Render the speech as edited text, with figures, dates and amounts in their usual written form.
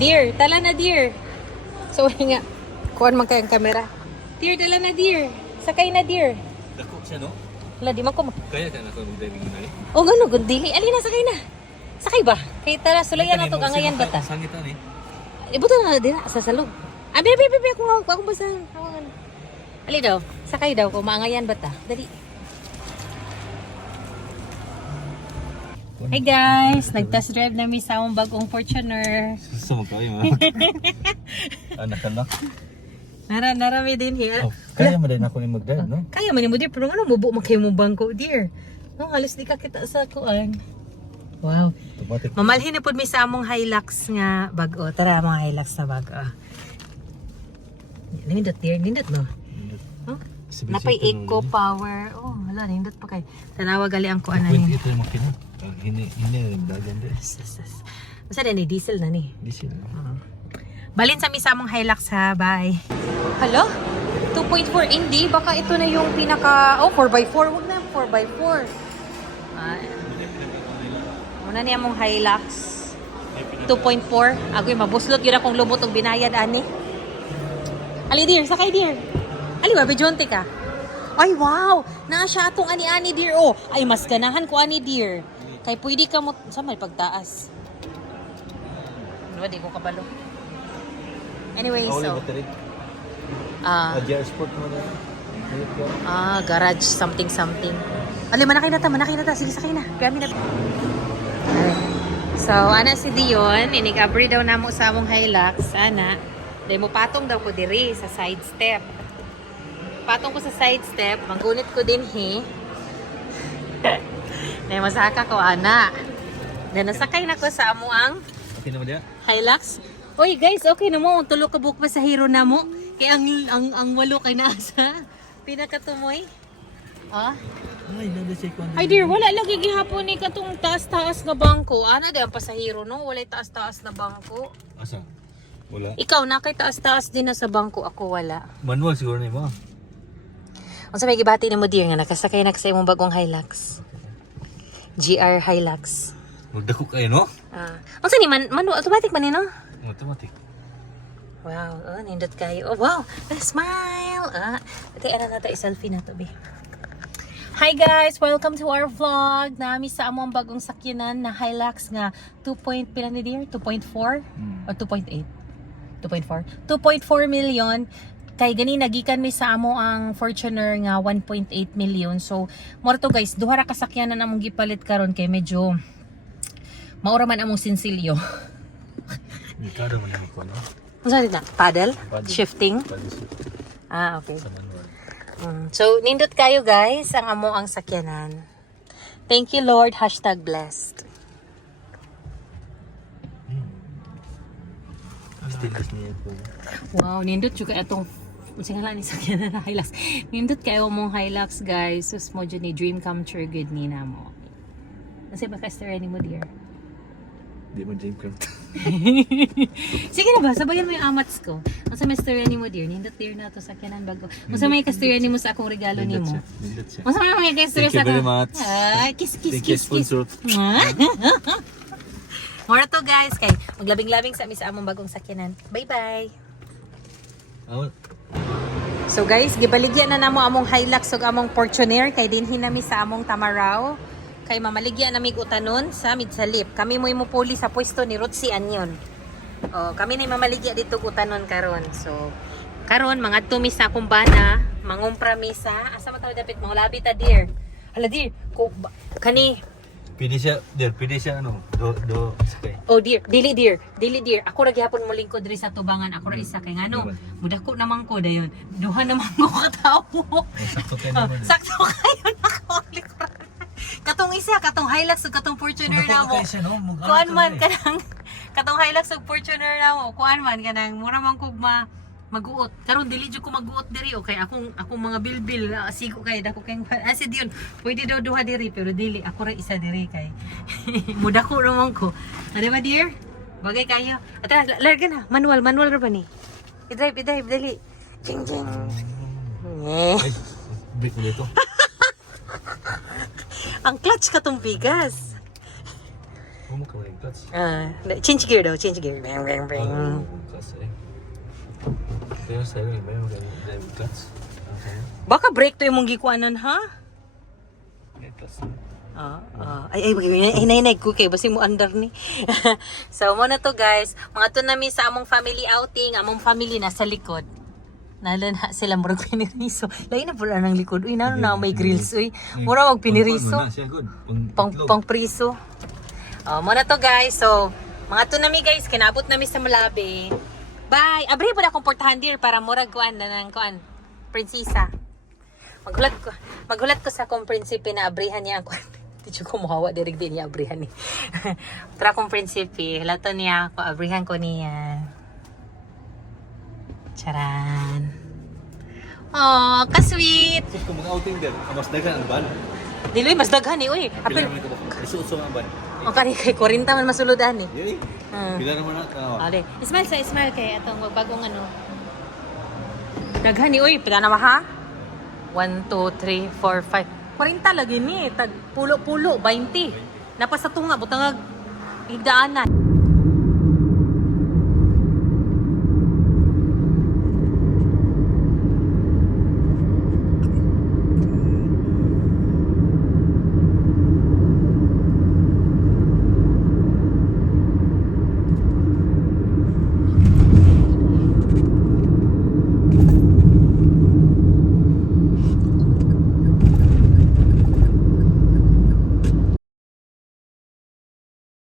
Dear, tala na dear. So nga, kuhan man kayang kamera. Dear, tala na dear. Sakay na dear. Dako siya, no? Wala, di man ko Kaya ka na kung driving na eh. O gano, gundili. Alina, sakay na. Sakay ba? Kay tara, sulayan na to, kangayan ba ta? Sangitan eh. Ibuto na din sa salog. Ah, bibi, kung basta. Ali daw, sakay daw, kung maangayan ba ta? Dali. Hey guys, nag-test drive na mi sa among bagong Fortuner. Gusto mo kayo, ma? Anak ka na. Narami din here. Oh, kaya mo din ako ni mag-drive, no? Kaya man mo dear, pero ano mubo man kayo mo bangko dear. No, halos di ka kita sa kuan. Wow. Automatic. Mamalhin na pud mi sa among Hilux nga bag-o. Tara mga Hilux na bag-o. Nindot dear, nindot no. Oh? Napay eco power. Oh, wala nindot pa kay. Tanawa gali ang kuan na ni. Ito yung makina. Hini dagan din. Basta din diesel na ni. Diesel. Balin sa mi sa among Hilux ha. Bye. Hello? 2.4 hindi baka ito na yung pinaka 4x4 wag na 4x4. Muna niya mong Hilux 2.4. Agoy mabuslot yun akong lumot og binayad ani. Ali dear, sakay dear. Ali ba bejonte ka? Ay wow, naa siya atong ani-ani dear. Oh, ay mas ganahan ko ani dear. Kay pwede ka mo sa may pagtaas. Ano di ko kabalo. Anyway, so Sport mo na. garage something. Ali manakay na ta. Sige sakay na. Kami na. So, ana si Dion, inig-abri daw namo sa among Hilux, ana. Dahil mo patong daw ko diri sa side step. Patong ko sa side step, manggunit ko din Dahil masaka ko, ana. Dahil nasakay na ko sa amuang Okay naman diya? Hilux. Oy guys, okay na mo. Tulo ka buok pa sa hero na mo. Kaya ang walo kay naasa. Pinakatumoy. Oh. Ay dear, wala lagi gihapon ni katong taas-taas nga bangko. Ana di ang pasahero no, wala taas-taas na bangko. Asa? Wala. Ikaw na kay taas-taas din na sa bangko, ako wala. Manual siguro na mo. Unsa may gibati nimo dear nga nakasakay na ka sa imong bagong Hilux? GR Hilux. Magdako kayo, no? Unsa ni manual automatic man ni no? Automatic. Wow, nindot kayo. Oh, wow, smile. Ito na selfie na to be. Hi guys, welcome to our vlog. Nami sa among bagong sakyanan na Hilux nga 2.4 o 2.8? 2.4 million. Kay gani nagikan mi sa amo ang Fortuner nga 1.8 million. So, mo to guys, duha ra ka sakyanan among gipalit karon kay medyo maura man among sinsilyo. Mikado mo na ko, no? Ano na? Paddle? Shifting? Okay. So, nindot kayo guys, ang amo ang sakyanan. Thank you Lord, #blessed. Wow, nindot juga itong nga ni sakyanan na Hilux. Nindot kayo mong Hilux guys. Sus mo dyan ni dream come true good ni na mo. Kasi baka-stir ni mo dear. Di mo dream come Sige na ba, sabayan mo yung amats ko. Ang sa may storya ni mo dear, nindot dear na to sakyanan bago. Ang sa may kastorya ni mo sa akong regalo ni mo. Ang sa may kastorya sa akong. Thank you very much. Ay, kiss. Sponsor. More to guys, kay maglabing-labing sa among bagong sakyanan. Bye-bye. So guys, gibaligyan na namo among Hilux ug among Fortuner kay dinhi nami sa among Tamaraw. Kay mamaligyan nami utanon sa Midsalip. Kami mo puli sa pwesto ni Rotsi Anyon. Kami na mamaligya dito utanon karon. So karon mga tumi sa akong bana, mangumpra mi sa asa man tawo dapat mangulabi ta dear. Hala dear, ko kani Pwede siya ano, sakay. oh dear, dili dear. Ako ra gihapon mo lingkod diri sa tubangan. Ako ra isa kay ngano, mudako naman ko dayon. Duha naman ko katawo. Sakto kayo naman. Sakto kayo nako likuran. Katong isa, katong Hilux ug katong Fortuner na mo. Kuan man kanang katong Hilux ug Fortuner na mo. Kuan man kanang mura man ko maguot. Karon dili jud ko maguot diri okay akong mga bilbil sigo kay dako kay si Dion. Pwede daw duha diri pero dili ako ra isa diri kay. Muda ko naman ko. Ano ba dear? Bagay kayo. Atra larga na. Manual ra ba ni? I-drive dali. Jing. Ay, break mo dito. Ang clutch katong bigas. Huwag mo ka may clutch. Change gear daw, change gear. Bang, bang, bang. Clutch eh. Pero sa'yo, may driving clutch. Baka break to yung mong gikuanan, ha? May clutch. Hinay ko kay basi mo under ni. So mo na to guys, mga to nami sa among family outing, among family nasa likod. Nalan sila murag piniriso. Lain na pula nang likod. Uy, nano na may grills uy. Mura mag piniriso. Pang priso. Mo na to guys. So mga to nami guys, kinabot nami sa Malabi. Bye. Abri po na akong portahan dear para murag kuan na nang kuan. Prinsesa. Maghulat ko sa akong prinsipe na abrihan niya ako. Hindi ko mahawa direct din niya abrihan ni. Tra akong prinsipe, lato niya ako, abrihan ko niya. Charan. Oh, ka-sweet. Kung mag-outing din, mas daghan ang ban. Diloy, mas daghan ni, uy. Pila naman ka ba? Isuso ang ban. O kani kay 40 man masuludan ni. Yun Pila naman na. Ale, smile kay atong bagong ano. Daghan ni, uy, pila na ha? 1, 2, 3, 4, 5. 40 lagi ni, tag pulo-pulo, 20. Napasa tunga, butang higdaanan.